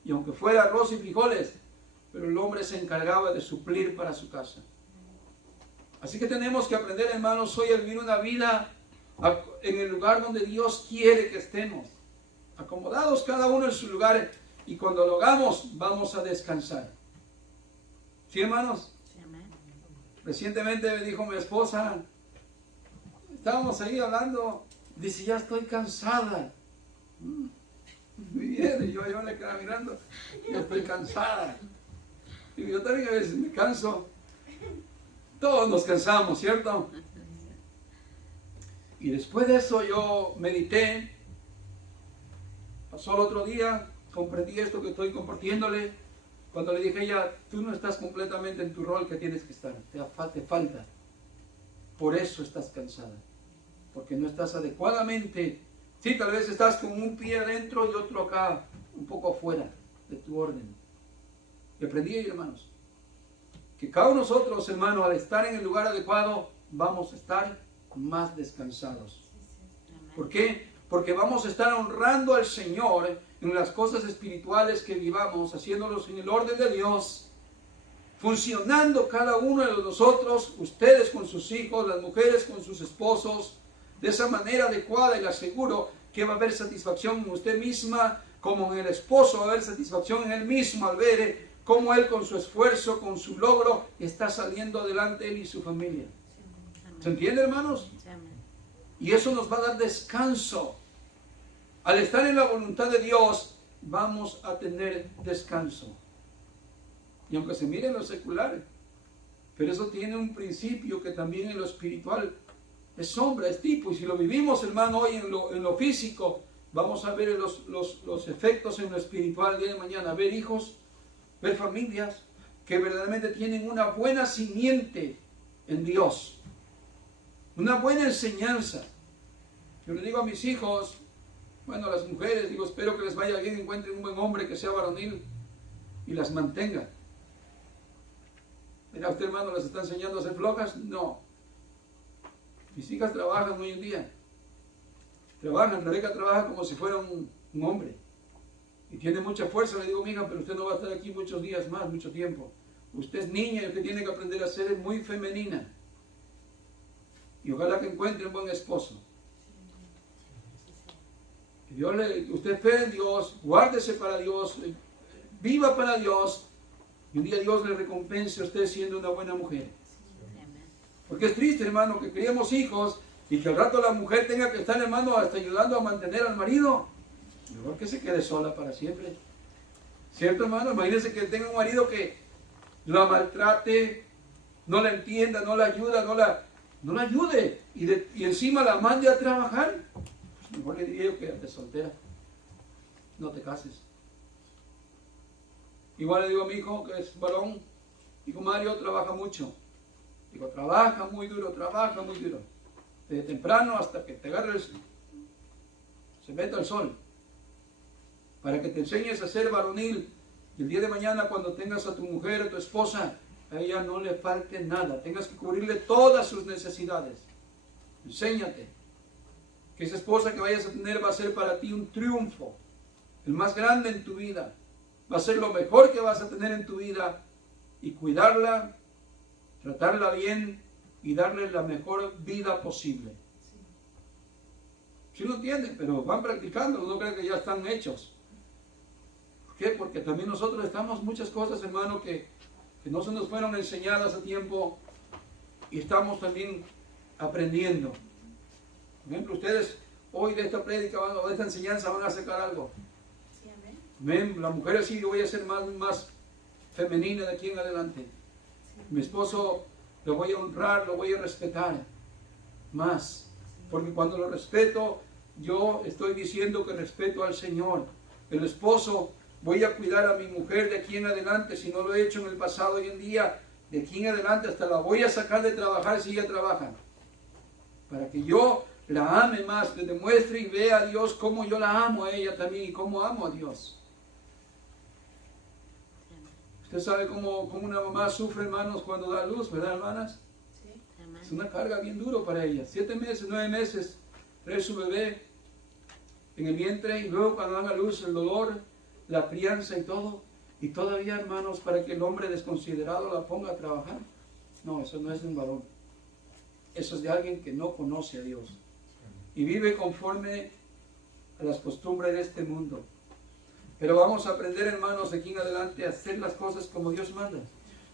y aunque fuera arroz y frijoles, pero el hombre se encargaba de suplir para su casa. Así que tenemos que aprender, hermanos, hoy a vivir una vida en el lugar donde Dios quiere que estemos, acomodados cada uno en su lugar, y cuando lo hagamos vamos a descansar. ¿Sí, hermanos? Sí, amén. Recientemente me dijo mi esposa, estábamos ahí hablando, dice, ya estoy cansada. Muy bien, y yo le quedaba mirando, ya estoy cansada. Y yo también a veces me canso. Todos nos cansamos, ¿cierto? Y después de eso yo medité. Pasó el otro día, comprendí esto que estoy compartiéndole. Cuando le dije a ella, tú no estás completamente en tu rol que tienes que estar. Te falta. Por eso estás cansada. Porque no estás adecuadamente. Sí, tal vez estás con un pie adentro y otro acá, un poco afuera de tu orden. Y aprendí, hermanos, que cada uno de nosotros, hermanos, al estar en el lugar adecuado, vamos a estar más descansados. ¿Por qué? Porque vamos a estar honrando al Señor en las cosas espirituales que vivamos, haciéndolos en el orden de Dios, funcionando cada uno de nosotros, ustedes con sus hijos, las mujeres con sus esposos, de esa manera adecuada, y le aseguro que va a haber satisfacción en usted misma, como en el esposo va a haber satisfacción en él mismo al ver cómo él con su esfuerzo, con su logro, está saliendo adelante él y su familia. ¿Se entiende, hermanos? Y eso nos va a dar descanso. Al estar en la voluntad de Dios, vamos a tener descanso. Y aunque se mire en lo secular, pero eso tiene un principio que también en lo espiritual es sombra, es tipo. Y si lo vivimos, hermano, hoy en lo físico, vamos a ver los efectos en lo espiritual el día de mañana. Ver hijos, ver familias que verdaderamente tienen una buena simiente en Dios, una buena enseñanza. Yo le digo a mis hijos, bueno, a las mujeres, digo, espero que les vaya bien, encuentren un buen hombre que sea varonil y las mantenga. Mira, usted, hermano, ¿las está enseñando a ser flojas? No. Mis hijas trabajan hoy en día. Trabajan, Rebeca trabaja como si fuera un hombre. Y tiene mucha fuerza. Le digo, mija, pero usted no va a estar aquí muchos días más, mucho tiempo. Usted es niña y lo que tiene que aprender a ser es muy femenina. Y ojalá que encuentre un buen esposo. Usted espere en Dios, guárdese para Dios, viva para Dios. Y un día Dios le recompense a usted siendo una buena mujer. Porque es triste, hermano, que criemos hijos y que al rato la mujer tenga que estar, hermano, hasta ayudando a mantener al marido. Mejor que se quede sola para siempre. ¿Cierto, hermano? Imagínense que tenga un marido que la maltrate, no la entienda, no la ayuda, no la ayude y encima la mande a trabajar. Pues mejor le diría yo que te soltera, no te cases. Igual le digo a mi hijo, que es varón, hijo Mario trabaja mucho. Digo, trabaja muy duro, desde temprano hasta que te agarres, se meta el sol, para que te enseñes a ser varonil. Y el día de mañana, cuando tengas a tu mujer, a tu esposa, a ella no le falte nada, tengas que cubrirle todas sus necesidades. Enséñate que esa esposa que vayas a tener va a ser para ti un triunfo, el más grande en tu vida. Va a ser lo mejor que vas a tener en tu vida, y cuidarla, tratarla bien y darle la mejor vida posible. Sí lo entienden, pero van practicando, no creen que ya están hechos. ¿Por qué? Porque también nosotros estamos muchas cosas, hermano, que no se nos fueron enseñadas a tiempo y estamos también aprendiendo. Por ejemplo, ustedes hoy de esta prédica, de esta enseñanza, van a sacar algo. Sí, amén. Amén. La mujer así, yo voy a ser más femenina de aquí en adelante. Sí. Mi esposo lo voy a honrar, lo voy a respetar más. Porque cuando lo respeto, yo estoy diciendo que respeto al Señor. El esposo, voy a cuidar a mi mujer de aquí en adelante, si no lo he hecho en el pasado, hoy en día, de aquí en adelante hasta la voy a sacar de trabajar si ella trabaja. Para que yo la ame más, le demuestre y vea a Dios cómo yo la amo a ella también y cómo amo a Dios. Usted sabe cómo una mamá sufre, hermanos, cuando da luz, ¿verdad, hermanas? Sí. Es una carga bien duro para ella. 7 meses, 9 meses, trae su bebé en el vientre y luego cuando dan a luz el dolor, la crianza y todo. Y todavía, hermanos, para que el hombre desconsiderado la ponga a trabajar. No, eso no es de un varón. Eso es de alguien que no conoce a Dios. Y vive conforme a las costumbres de este mundo. Pero vamos a aprender, hermanos, de aquí en adelante a hacer las cosas como Dios manda.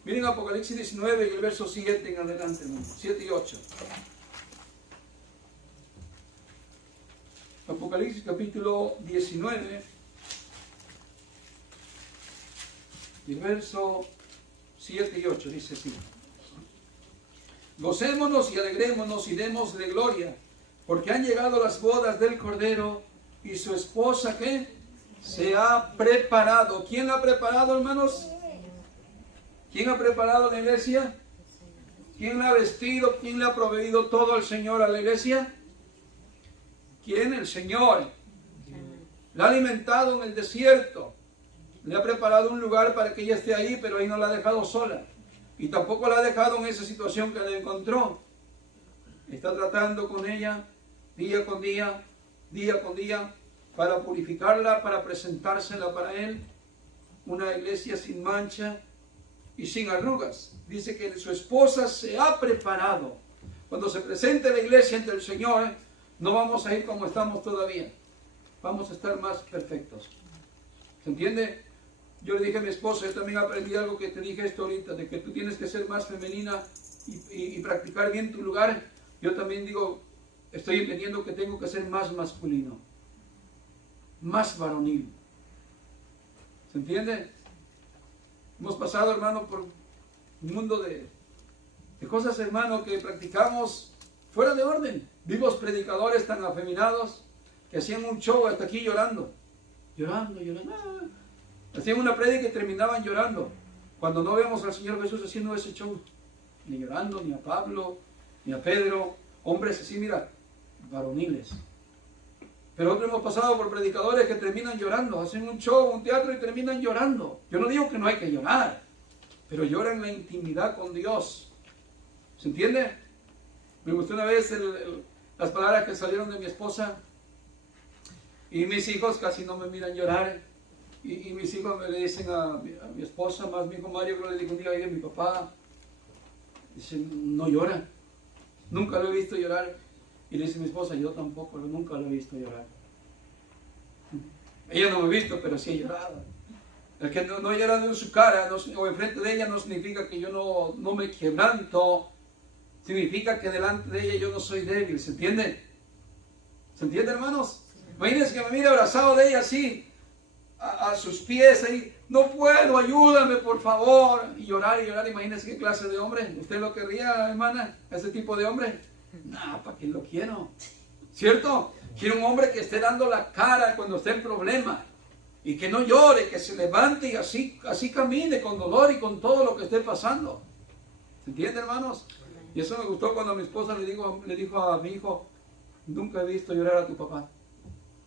Miren Apocalipsis 19 y el verso 7 en adelante, hermanos. 7 y 8. Apocalipsis capítulo 19 y el verso 7 y 8 dice así: Gocémonos y alegrémonos y démosle gloria, porque han llegado las bodas del Cordero y su esposa, ¿qué? Se ha preparado. ¿Quién la ha preparado, hermanos? ¿Quién ha preparado la iglesia? ¿Quién la ha vestido? ¿Quién le ha proveído todo al Señor a la iglesia? ¿Quién? El Señor. La ha alimentado en el desierto. Le ha preparado un lugar para que ella esté ahí, pero ahí no la ha dejado sola. Y tampoco la ha dejado en esa situación que le encontró. Está tratando con ella día con día, para purificarla, para presentársela para Él. Una iglesia sin mancha y sin arrugas. Dice que su esposa se ha preparado. Cuando se presente la iglesia ante el Señor, no vamos a ir como estamos todavía. Vamos a estar más perfectos. ¿Se entiende? Yo le dije a mi esposa, yo también aprendí algo que te dije esto ahorita, de que tú tienes que ser más femenina y practicar bien tu lugar. Yo también digo, estoy entendiendo que tengo que ser más masculino, más varonil. ¿Se entiende? Hemos pasado, hermano, por un mundo de cosas, hermano, que practicamos fuera de orden. Vimos predicadores tan afeminados que hacían un show hasta aquí llorando. Llorando. Hacían una prédica y terminaban llorando. Cuando no vemos al Señor Jesús haciendo ese show. Ni llorando, ni a Pablo, ni a Pedro. Hombres así, mira, varoniles. Pero nosotros hemos pasado por predicadores que terminan llorando. Hacen un show, un teatro y terminan llorando. Yo no digo que no hay que llorar, pero lloran en la intimidad con Dios. ¿Se entiende? Me gustó una vez las palabras que salieron de mi esposa. Y mis hijos casi no me miran llorar. Y mis hijos me le dicen a mi esposa, más mi hijo Mario, que le digo un día, oye, mi papá, dice, no llora. Nunca lo he visto llorar. Y le dice mi esposa, yo tampoco, nunca lo he visto llorar. Ella no me ha visto, pero sí he llorado. El que no llorando en su cara o enfrente de ella no significa que yo no me quebranto. significa que delante de ella yo no soy débil. ¿Se entiende? ¿Se entiende, hermanos? Imagínense que me mire abrazado de ella así, a sus pies ahí. No puedo, ayúdame por favor. Y llorar y llorar. Imagínense qué clase de hombre. ¿Usted lo querría, hermana? ¿Ese tipo de hombre? No, ¿para quién lo quiero? ¿Cierto? Quiero un hombre que esté dando la cara cuando esté en problema. Y que no llore, que se levante y así camine con dolor y con todo lo que esté pasando. ¿Se entiende, hermanos? Y eso me gustó cuando mi esposa le dijo a mi hijo, nunca he visto llorar a tu papá.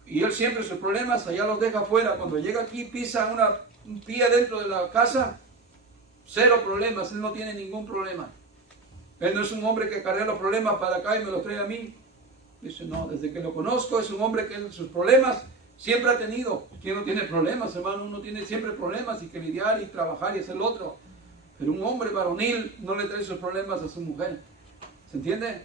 Y él siempre sus problemas allá los deja afuera. Cuando llega aquí pisa un pie dentro de la casa, cero problemas, él no tiene ningún problema. Él no es un hombre que carga los problemas para acá y me los trae a mí. Dice, no, desde que lo conozco es un hombre que sus problemas siempre ha tenido. ¿Quién no tiene problemas, hermano? Uno tiene siempre problemas y que lidiar y trabajar y es el otro. Pero un hombre varonil no le trae sus problemas a su mujer. ¿Se entiende?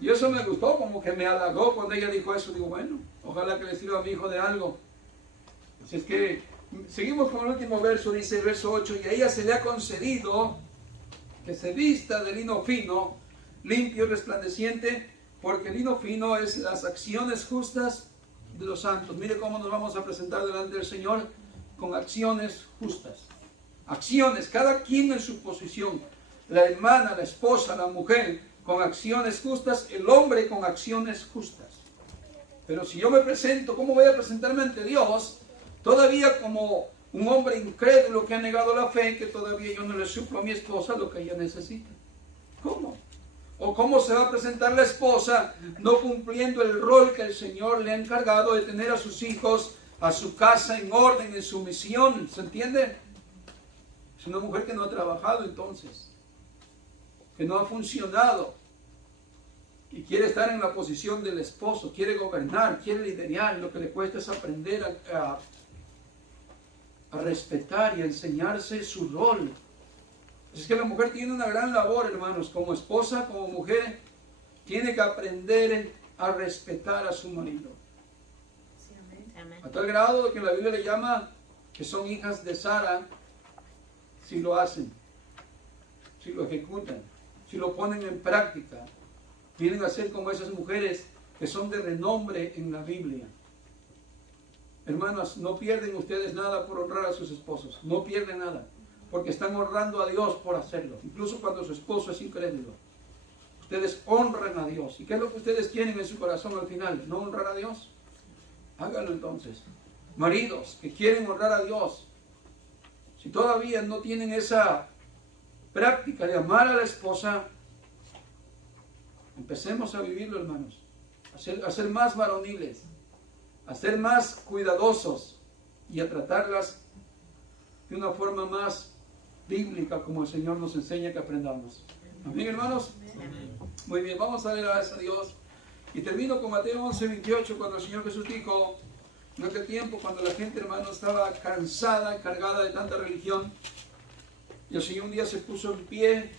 Y eso me gustó, como que me halagó cuando ella dijo eso. Digo, bueno, ojalá que le sirva a mi hijo de algo. Así es que seguimos con el último verso, dice el verso 8, y a ella se le ha concedido que se vista de lino fino, limpio y resplandeciente, porque el lino fino es las acciones justas de los santos. Mire cómo nos vamos a presentar delante del Señor con acciones justas. Acciones, cada quien en su posición. La hermana, la esposa, la mujer con acciones justas, el hombre con acciones justas. Pero si yo me presento, ¿cómo voy a presentarme ante Dios? Todavía como un hombre incrédulo que ha negado la fe, que todavía yo no le suplo a mi esposa lo que ella necesita. ¿Cómo? ¿O cómo se va a presentar la esposa no cumpliendo el rol que el Señor le ha encargado de tener a sus hijos, a su casa en orden, en sumisión? ¿Se entiende? Es una mujer que no ha trabajado entonces, que no ha funcionado y quiere estar en la posición del esposo, quiere gobernar, quiere liderar. Lo que le cuesta es aprender a respetar y a enseñarse su rol. Es que la mujer tiene una gran labor, hermanos, como esposa, como mujer, tiene que aprender a respetar a su marido. Sí, amén. A tal grado de que la Biblia le llama que son hijas de Sara si lo hacen, si lo ejecutan, si lo ponen en práctica. Vienen a ser como esas mujeres que son de renombre en la Biblia. Hermanas, no pierden ustedes nada por honrar a sus esposos. No pierden nada, porque están honrando a Dios por hacerlo. Incluso cuando su esposo es incrédulo, ustedes honran a Dios. ¿Y qué es lo que ustedes quieren en su corazón al final? ¿No honrar a Dios? Háganlo entonces. Maridos que quieren honrar a Dios, si todavía no tienen esa práctica de amar a la esposa, empecemos a vivirlo, hermanos. A ser más varoniles, a ser más cuidadosos y a tratarlas de una forma más bíblica, como el Señor nos enseña que aprendamos. Amén, hermanos. Muy bien, vamos a leer a Dios. Y termino con Mateo 11:28, cuando el Señor Jesús dijo, en aquel tiempo, cuando la gente, hermano, estaba cansada, cargada de tanta religión, y el Señor un día se puso en pie,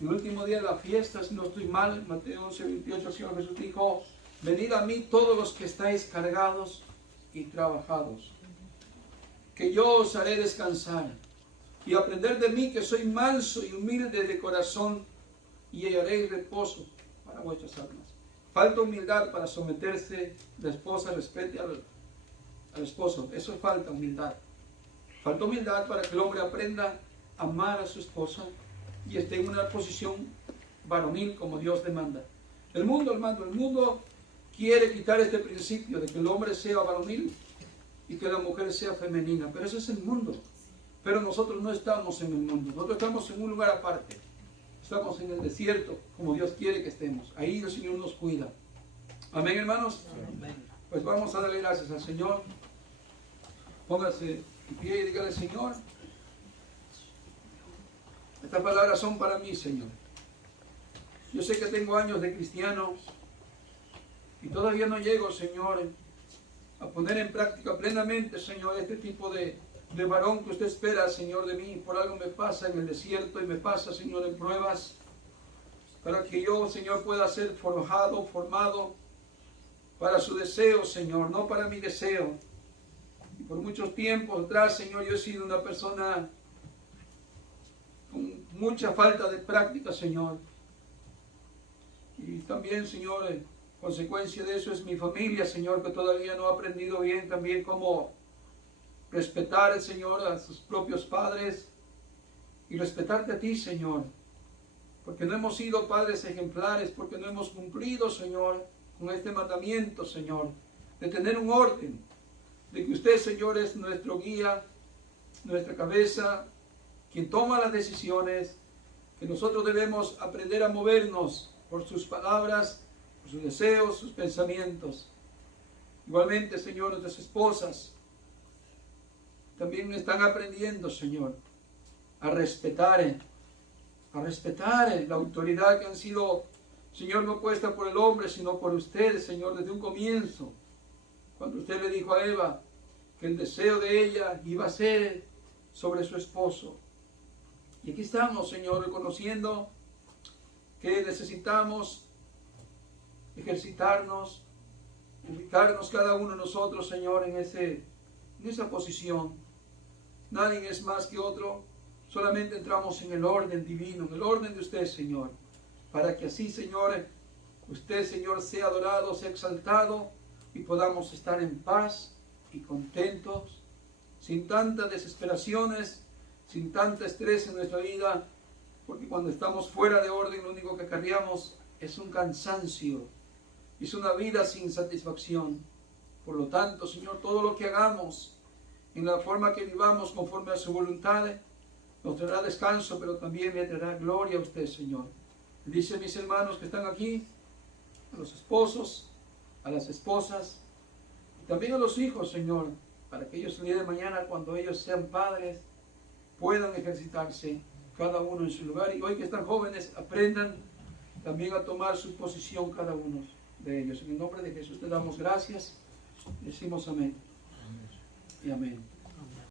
en el último día de la fiesta, si no estoy mal, Mateo 11:28, el Señor Jesús dijo, venid a mí todos los que estáis cargados y trabajados, que yo os haré descansar, y aprender de mí, que soy manso y humilde de corazón, y hallaréis reposo para vuestras almas. Falta humildad para someterse, la esposa respete al esposo. Eso falta humildad. Falta humildad para que el hombre aprenda a amar a su esposa y esté en una posición varonil como Dios demanda. El mundo, hermano, el mundo quiere quitar este principio de que el hombre sea varonil y que la mujer sea femenina, pero ese es el mundo. Pero nosotros no estamos en el mundo, nosotros estamos en un lugar aparte. Estamos en el desierto, como Dios quiere que estemos. Ahí el Señor nos cuida. Amén, hermanos. Amén. Pues vamos a darle gracias al Señor. Póngase en pie y dígale, Señor, estas palabras son para mí, Señor. Yo sé que tengo años de cristiano y todavía no llego, Señor, a poner en práctica plenamente, Señor, este tipo de varón que usted espera, Señor, de mí. Por algo me pasa en el desierto y me pasa, Señor, en pruebas, para que yo, Señor, pueda ser forjado, formado para su deseo, Señor, no para mi deseo. Y por muchos tiempos atrás, Señor, yo he sido una persona con mucha falta de práctica, Señor. Y también, Señor, consecuencia de eso es mi familia, Señor, que todavía no ha aprendido bien también cómo respetar, Señor, a sus propios padres y respetarte a ti, Señor. Porque no hemos sido padres ejemplares, porque no hemos cumplido, Señor, con este mandamiento, Señor, de tener un orden, de que usted, Señor, es nuestro guía, nuestra cabeza, quien toma las decisiones, que nosotros debemos aprender a movernos por sus palabras, por sus deseos, sus pensamientos. Igualmente, Señor, nuestras esposas también están aprendiendo, Señor, a respetar la autoridad que han sido, Señor, no puesta por el hombre, sino por usted, Señor, desde un comienzo. Cuando usted le dijo a Eva que el deseo de ella iba a ser sobre su esposo. Y aquí estamos, Señor, reconociendo que necesitamos ejercitarnos, ubicarnos cada uno de nosotros, Señor, en esa posición. Nadie es más que otro, solamente entramos en el orden divino, en el orden de usted, Señor, para que así, Señor, usted, Señor, sea adorado, sea exaltado y podamos estar en paz y contentos, sin tantas desesperaciones, sin tanto estrés en nuestra vida, porque cuando estamos fuera de orden lo único que acarreamos es un cansancio, es una vida sin satisfacción. Por lo tanto, Señor, todo lo que hagamos, en la forma que vivamos conforme a su voluntad, nos traerá descanso, pero también le traerá gloria a usted, Señor. Dice a mis hermanos que están aquí, a los esposos, a las esposas, y también a los hijos, Señor, para que ellos el día de mañana, cuando ellos sean padres, puedan ejercitarse cada uno en su lugar. Y hoy que están jóvenes, aprendan también a tomar su posición cada uno de ellos. En el nombre de Jesús te damos gracias. Decimos amén. Y amén.